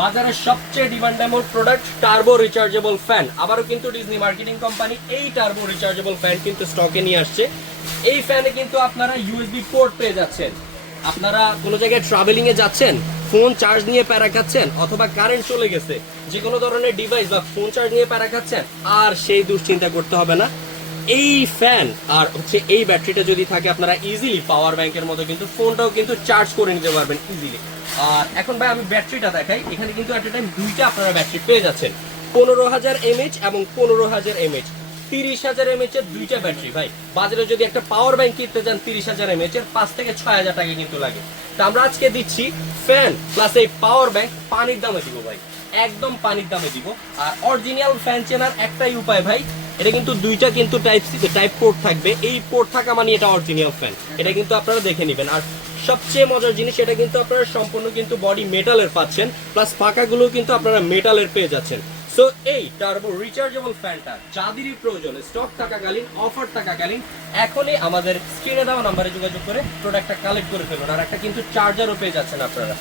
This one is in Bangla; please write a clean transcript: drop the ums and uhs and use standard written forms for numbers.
বাজারের সবচেয়ে demandable product turbo rechargeable fan. আবারও কিন্তু ডিজনি মার্কেটিং কোম্পানি এই টার্বো রিচার্জেবল ফ্যান কিন্তু স্টকে নিয়ে আসছে। এই ফ্যানে কিন্তু আপনারা ইউএসবি পোর্ট পেয়ে যাচ্ছেন। আপনারা কোনো জায়গায় ট্রাভেলিং এ যাচ্ছেন, ফোন চার্জ নিয়ে প্যারা খাচ্ছেন, অথবা কারেন্ট চলে গেছে, যে কোনো ধরনের ডিভাইস বা ফোন চার্জ নিয়ে প্যারা খাচ্ছেন, আর সেই দুশ্চিন্তা করতে হবে না। এই ফ্যান আর হচ্ছে এই ব্যাটারিটা যদি থাকে, আপনারা ইজিলি পাওয়ার ব্যাংকের মতো কিন্তু ফোনটাও কিন্তু চার্জ করে নিতে পারবেন ইজিলি। আর এখন ভাই আমি ব্যাটারিটা দেখাই। এখানে কিন্তু এট এ টাইম দুইটা আপনারা ব্যাটারি পেয়ে যাচ্ছেন, 15,000 mAh এবং 15,000 mAh। 30,000 mAh এর দুইটা ব্যাটারি ভাই। বাজারে যদি একটা পাওয়ার ব্যাংক কিনতে যান 30,000 mAh এর 5 থেকে 6,000 টাকা কিন্তু লাগে। তো আমরা আজকে দিচ্ছি ফ্যান প্লাস এই পাওয়ার ব্যাংক পানির দামে দিব ভাই, একদম পানির দামে দিব। আর অরিজিনাল ফ্যান চেনার একটাই উপায় ভাই, এটা কিন্তু দুইটা কিন্তু টাইপ পোর্ট থাকবে। এই পোর্ট থাকা মানে এটা অরিজিনাল ফ্যান, এটা কিন্তু আপনারা দেখে নেবেন। আর সবচেয়ে মজার জিনিস, এটা কিন্তু আপনারা সম্পূর্ণ কিন্তু বডি মেটালের পাচ্ছেন, প্লাস পাকাগুলো কিন্তু আপনারা মেটালের পেয়ে যাচ্ছেন। সো এই টার্বো রিচার্জেবল ফ্যানটা যাদেরই প্রয়োজন, স্টক থাকাকালীন, অফার থাকাকালীন এখনই আমাদের স্ক্রিনে দেওয়া নাম্বারে যোগাযোগ করে প্রোডাক্টটা কালেক্ট করে ফেলুন। আর একটা কিন্তু চার্জারও পেয়ে যাচ্ছেন আপনারা।